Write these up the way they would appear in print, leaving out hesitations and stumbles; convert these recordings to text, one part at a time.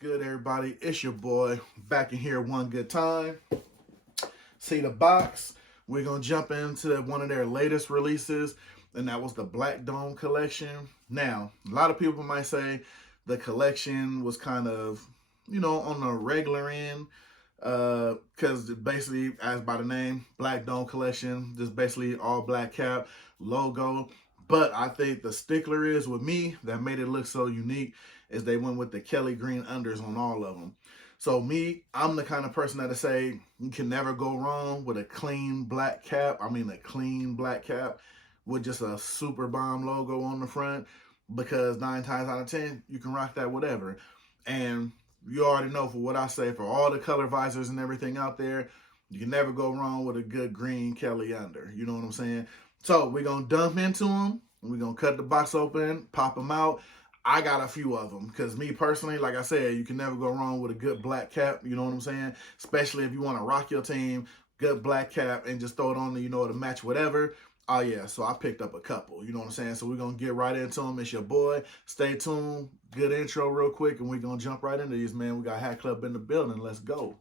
good, everybody? It's your boy back in here one good time. See the box? We're going to jump into one of their latest releases, and that was the Black Dome collection. Now, a lot of people might say the collection was kind of, on the regular end, because basically, as by the name, Black Dome collection, just basically all black cap, logo. But I think the stickler is with me that made it look so unique is they went with the Kelly green unders on all of them. So me, I'm the kind of person that'll say you can never go wrong with a clean black cap. I mean, a clean black cap with just a super bomb logo on the front, because 9 times out of 10, you can rock that whatever. And you already know, for what I say, for all the color visors and everything out there, you can never go wrong with a good green Kelly under. You know what I'm saying? So we're going to dump into them. We're going to cut the box open, pop them out. I got a few of them because me personally, like I said, you can never go wrong with a good black cap. You know what I'm saying? Especially if you want to rock your team, good black cap, and just throw it on, to match whatever. Oh, yeah. So I picked up a couple. You know what I'm saying? So we're going to get right into them. It's your boy. Stay tuned. Good intro real quick, and we're going to jump right into these, man. We got Hatclub in the building. Let's go.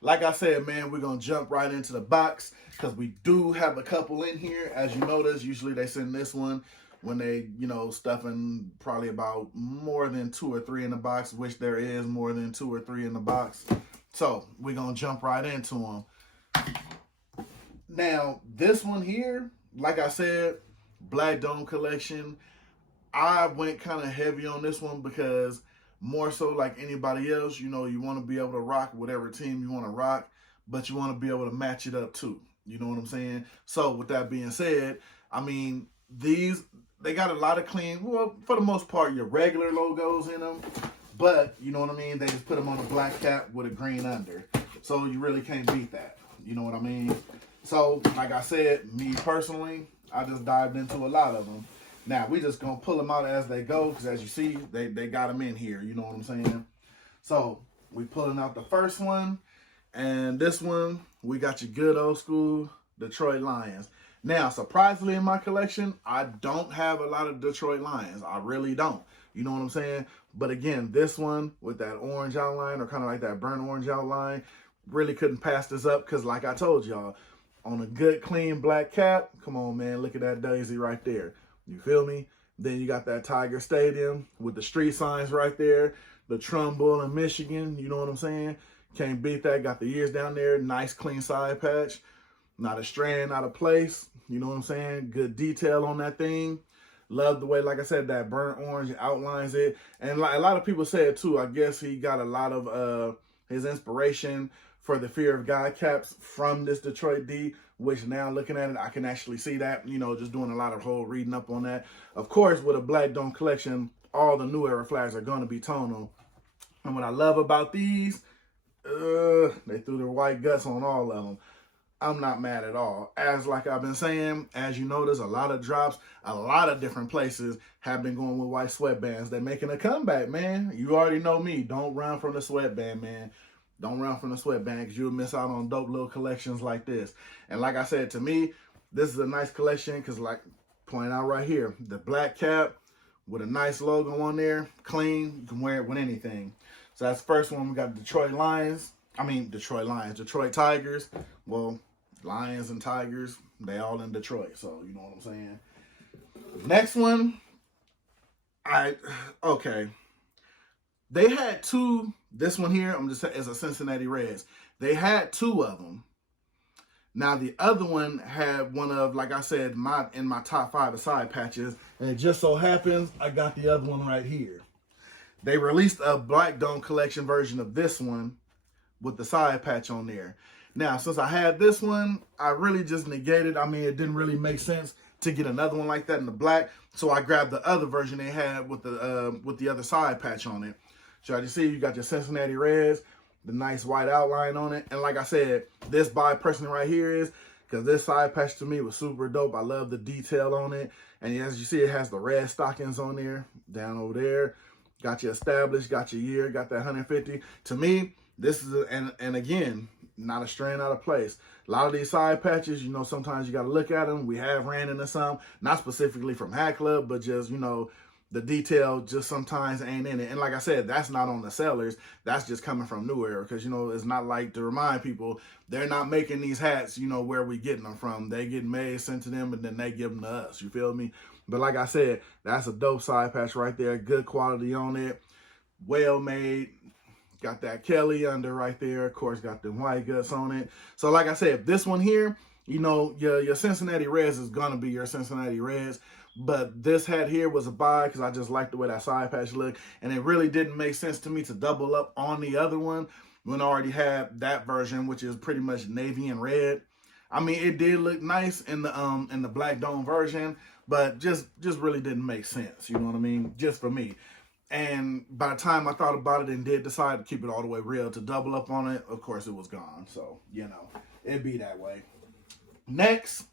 Like I said, man, we're going to jump right into the box because we do have a couple in here. As you notice, usually they send this one when they, stuffing probably about more than 2 or 3 in the box, which there is more than 2 or 3 in the box. So we're going to jump right into them. Now, this one here, like I said, Black Dome collection. I went kind of heavy on this one because more so like anybody else, you want to be able to rock whatever team you want to rock, but you want to be able to match it up too. You know what I'm saying? So with that being said, I mean, they got a lot of clean, well, for the most part, your regular logos in them, but you know what I mean? They just put them on a black cap with a green under. So you really can't beat that. You know what I mean? So like I said, me personally, I just dived into a lot of them. Now, we just going to pull them out as they go, because as you see, they got them in here. You know what I'm saying? So, we pulling out the first one. And this one, we got your good old school Detroit Lions. Now, surprisingly in my collection, I don't have a lot of Detroit Lions. I really don't. You know what I'm saying? But again, this one with that orange outline, or kind of like that burnt orange outline, really couldn't pass this up because like I told y'all, on a good, clean black cap, come on, man, look at that daisy right there. You feel me? Then you got that Tiger Stadium with the street signs right there. The Trumbull in Michigan, you know what I'm saying? Can't beat that. Got the ears down there. Nice, clean side patch. Not a strand, not a place. You know what I'm saying? Good detail on that thing. Love the way, like I said, that burnt orange outlines it. And like a lot of people said, too, I guess he got a lot of his inspiration for the Fear of God caps from this Detroit D, which now looking at it, I can actually see that, just doing a lot of whole reading up on that. Of course, with a Black Dome collection, all the new era flags are going to be tonal. And what I love about these, they threw their white guts on all of them. I'm not mad at all. As like I've been saying, as you notice, a lot of drops, a lot of different places have been going with white sweatbands. They're making a comeback, man. You already know me. Don't run from the sweatband, man. Don't run from the sweatband because you'll miss out on dope little collections like this. And like I said, to me, this is a nice collection because like pointing out right here, the black cap with a nice logo on there, clean, you can wear it with anything. So that's the first one. We got Detroit Tigers. Well, Lions and Tigers, they all in Detroit. So you know what I'm saying? Next one, they had 2. This one here, I'm just saying, is a Cincinnati Reds. They had 2 of them. Now, the other one had one of, like I said, in my top 5 of side patches. And it just so happens I got the other one right here. They released a Black Dome collection version of this one with the side patch on there. Now, since I had this one, I really just negated. I mean, it didn't really make sense to get another one like that in the black. So I grabbed the other version they had with the other side patch on it. So as you see, you got your Cincinnati Reds, the nice white outline on it. And like I said, this buy personally right here is because this side patch to me was super dope. I love the detail on it. And as you see, it has the red stockings on there, down over there. Got you established, got your year, got that 150. To me, this is, and again, not a strand out of place. A lot of these side patches, you know, sometimes you got to look at them. We have ran into some, not specifically from Hatclub, but just, you know, the detail just sometimes ain't in it. And like I said, that's not on the sellers. That's just coming from New Era, because, you know, it's not like, to remind people, they're not making these hats, you know, where we getting them from. They get made, sent to them, and then they give them to us. You feel me? But like I said, that's a dope side patch right there. Good quality on it. Well made. Got that Kelly under right there. Of course, got the white guts on it. So like I said, this one here, you know, your Cincinnati Reds is going to be your Cincinnati Reds. But this hat here was a buy because I just liked the way that side patch looked. And it really didn't make sense to me to double up on the other one when I already had that version, which is pretty much navy and red. I mean, it did look nice in the black dome version, but just really didn't make sense. You know what I mean? Just for me. And by the time I thought about it and did decide to keep it all the way real, to double up on it, of course it was gone. So, you know, it'd be that way. Next,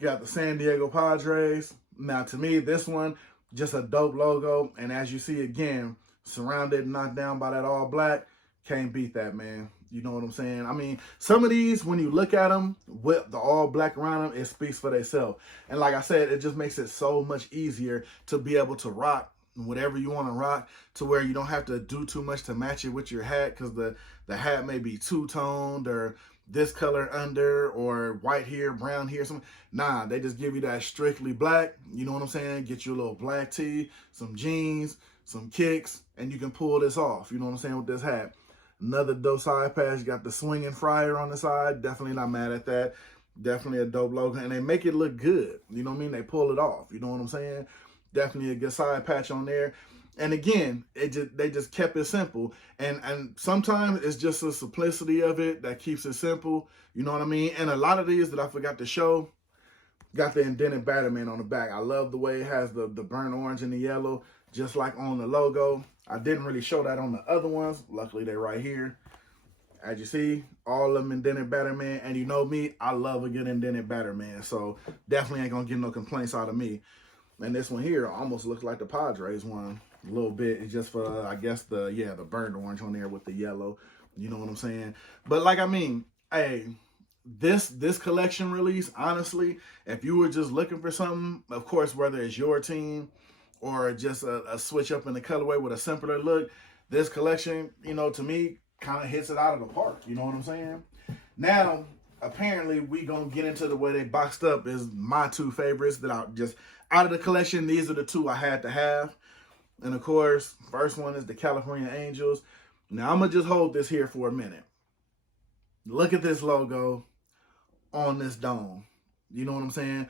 got the San Diego Padres. Now, to me, this one, just a dope logo. And as you see, again, surrounded, knocked down by that all black. Can't beat that, man. You know what I'm saying? I mean, some of these, when you look at them with the all black around them, it speaks for themselves. And like I said, it just makes it so much easier to be able to rock whatever you want to rock, to where you don't have to do too much to match it with your hat, because the hat may be two-toned or this color under, or white here, brown here, something. Nah, they just give you that strictly black. You know what I'm saying? Get you a little black tee, some jeans, some kicks, and you can pull this off. You know what I'm saying, with this hat. Another dope side patch. You got the swinging fryer on the side. Definitely not mad at that. Definitely a dope logo. And they make it look good. You know what I mean? They pull it off. You know what I'm saying? Definitely a good side patch on there. And again, they just kept it simple. And sometimes it's just the simplicity of it that keeps it simple. You know what I mean? And a lot of these that I forgot to show got the indented Batman on the back. I love the way it has the burnt orange and the yellow, just like on the logo. I didn't really show that on the other ones. Luckily, they're right here. As you see, all of them indented Batman. And you know me, I love a good indented Batman. So definitely ain't going to get no complaints out of me. And this one here almost looks like the Padres one a little bit. It's just for, I guess, the burnt orange on there with the yellow. You know what I'm saying? But like, I mean, hey, this collection release, honestly, if you were just looking for something, of course, whether it's your team or just a switch up in the colorway with a simpler look, this collection, you know, to me, kind of hits it out of the park. You know what I'm saying? Now, apparently, we gonna get into the way they boxed up is my two favorites that I just, out of the collection, these are the two I had to have. And of course, first one is the California Angels. Now, I'm gonna just hold this here for a minute. Look at this logo on this dome. You know what I'm saying?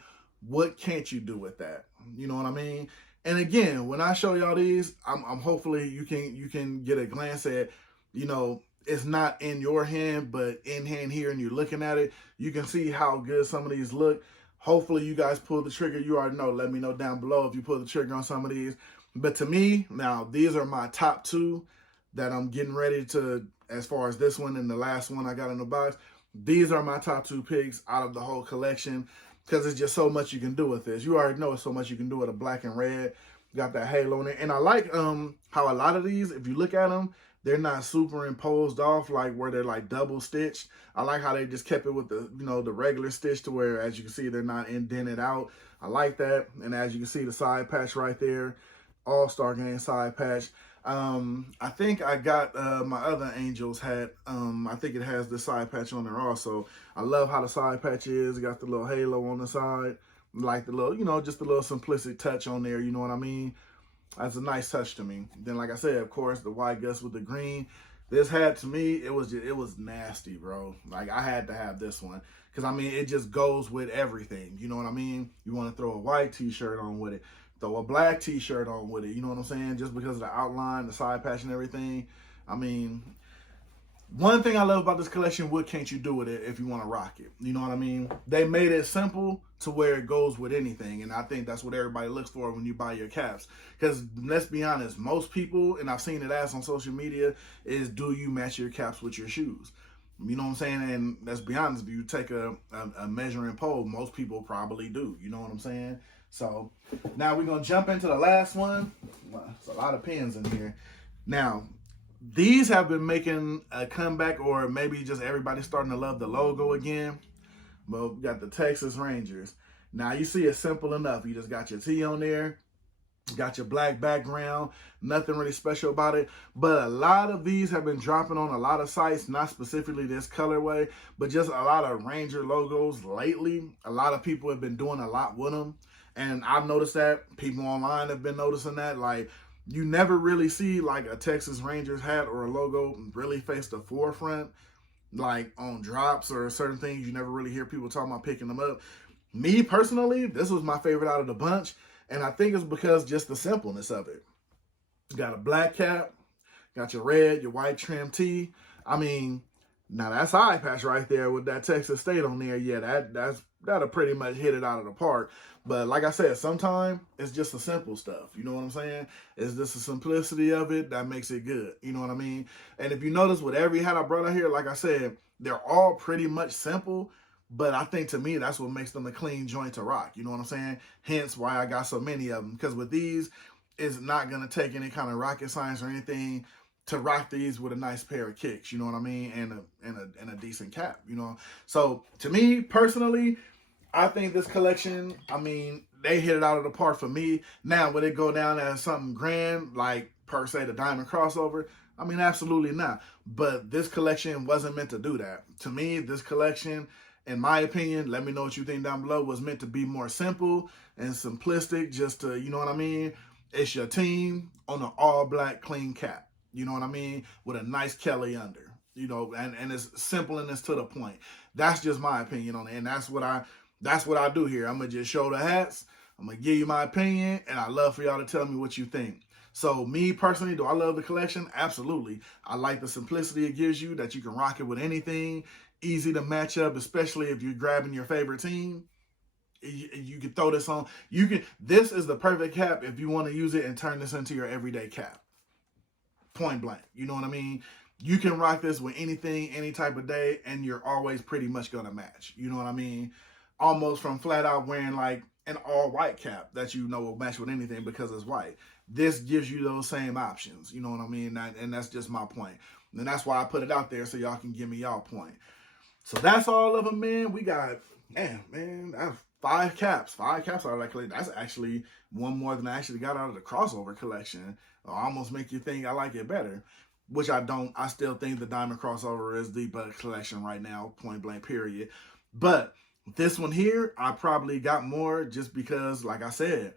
What can't you do with that? You know what I mean? And again, when I show y'all these, I'm hopefully you can get a glance at, you know, it's not in your hand, but in hand here, and you're looking at it, you can see how good some of these look. Hopefully you guys pull the trigger. You already know. Let me know down below if you pull the trigger on some of these. But to me, now, these are my top two that I'm getting ready to, as far as this one and the last one I got in the box. These are my top two picks out of the whole collection, because it's just so much you can do with this. You already know it's so much you can do with a black and red. Got that halo in it. And I like how a lot of these, if you look at them, they're not superimposed off, like where they're like double stitched. I like how they just kept it with the, you know, the regular stitch, to where, as you can see, they're not indented out. I like that. And as you can see, the side patch right there, All-Star Game side patch. I think I got my other Angels hat. I think it has the side patch on there also. I love how the side patch is. It got the little halo on the side. Like the little, you know, just a little simplistic touch on there. You know what I mean? That's a nice touch to me. Then, like I said, of course, the white guts with the green. This hat, to me, it was nasty, bro. Like, I had to have this one. Because, I mean, it just goes with everything. You know what I mean? You want to throw a white t-shirt on with it. Throw a black t-shirt on with it. You know what I'm saying? Just because of the outline, the side patch, and everything. I mean, one thing I love about this collection, what can't you do with it if you want to rock it? You know what I mean? They made it simple to where it goes with anything. And I think that's what everybody looks for when you buy your caps. Because let's be honest, most people, and I've seen it asked on social media, is do you match your caps with your shoes? You know what I'm saying? And let's be honest, if you take a measuring pole, most people probably do. You know what I'm saying? So now we're going to jump into the last one. Well, there's a lot of pins in here. Now, These have been making a comeback, or maybe just everybody starting to love the logo again. Well, we got the Texas Rangers. Now you see it's simple enough. You just got your T on there, got your black background, nothing really special about it. But a lot of these have been dropping on a lot of sites, not specifically this colorway, but just a lot of Ranger logos lately. A lot of people have been doing a lot with them. And I've noticed that. People online have been noticing that. Like, you never really see like a Texas Rangers hat or a logo really face the forefront, like on drops or certain things. You never really hear people talking about picking them up. Me personally, this was my favorite out of the bunch. And I think it's because just the simpleness of it. You got a black cap, got your red, your white trim tee. I mean, now that's eye patch right there with that Texas State on there. Yeah, that'll pretty much hit it out of the park. But like I said, sometimes it's just the simple stuff. You know what I'm saying? It's just the simplicity of it that makes it good. You know what I mean? And if you notice with every hat I brought out here, like I said, they're all pretty much simple. But I think to me, that's what makes them a clean joint to rock. You know what I'm saying? Hence why I got so many of them. Because with these, it's not going to take any kind of rocket science or anything to rock these with a nice pair of kicks. You know what I mean? And a decent cap, you know? So to me, personally, I think this collection, I mean, they hit it out of the park for me. Now, would it go down as something grand, like per se the diamond crossover? I mean, absolutely not. But this collection wasn't meant to do that. To me, this collection, in my opinion, let me know what you think down below, was meant to be more simple and simplistic, just to, you know what I mean? It's your team on an all-black clean cap, you know what I mean? With a nice Kelly under, you know, and it's simple and it's to the point. That's just my opinion on it, and that's what I do here. I'm going to just show the hats, I'm going to give you my opinion, and I'd love for y'all to tell me what you think. So me personally, do I love the collection? Absolutely. I like the simplicity it gives you, that you can rock it with anything. Easy to match up, especially if you're grabbing your favorite team. You can throw this on. This is the perfect cap if you want to use it and turn this into your everyday cap. Point blank. You know what I mean? You can rock this with anything, any type of day, and you're always pretty much going to match. You know what I mean? Almost from flat out wearing like an all white cap that you know will match with anything because it's white. This gives you those same options. You know what I mean? And that's just my point. And that's why I put it out there so y'all can give me y'all point. So that's all of them, man. We got, man, that's 5 caps. 5 caps out of that collection. That's actually one more than I actually got out of the crossover collection. It'll almost make you think I like it better, which I don't. I still think the diamond crossover is the better collection right now, point blank, period. But this one here, I probably got more just because, like I said,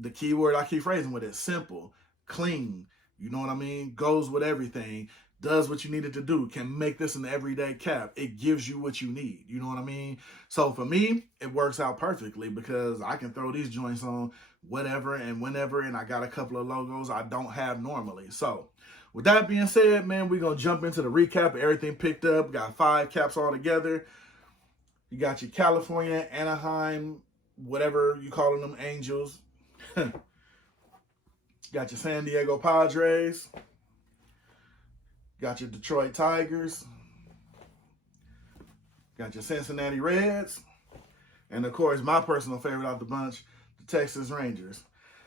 the keyword I keep phrasing with it, simple, clean, you know what I mean? Goes with everything, does what you need it to do, can make this an everyday cap. It gives you what you need, you know what I mean? So for me, it works out perfectly because I can throw these joints on whatever and whenever, and I got a couple of logos I don't have normally. So with that being said, man, we're going to jump into the recap of everything picked up. Got 5 caps all together. You got your California, Anaheim, whatever you calling them, Angels. Got your San Diego Padres. Got your Detroit Tigers. Got your Cincinnati Reds. And, of course, my personal favorite out the bunch, the Texas Rangers.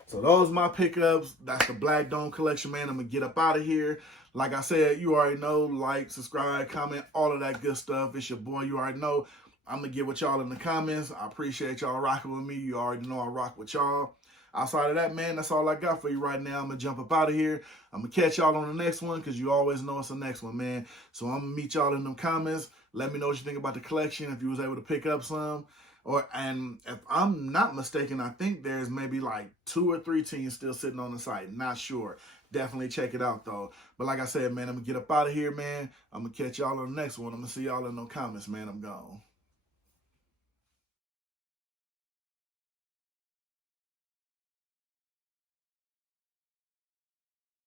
So those are my pickups. That's the Black Dome collection, man. I'm going to get up out of here. Like I said, you already know, like, subscribe, comment, all of that good stuff. It's your boy. You already know. I'm going to get with y'all in the comments. I appreciate y'all rocking with me. You already know I rock with y'all. Outside of that, man, that's all I got for you right now. I'm going to jump up out of here. I'm going to catch y'all on the next one because you always know it's the next one, man. So I'm going to meet y'all in them comments. Let me know what you think about the collection, if you was able to pick up some. And if I'm not mistaken, I think there's maybe like 2 or 3 teams still sitting on the site. Not sure. Definitely check it out, though. But like I said, man, I'm going to get up out of here, man. I'm going to catch y'all on the next one. I'm going to see y'all in the comments, man. I'm gone.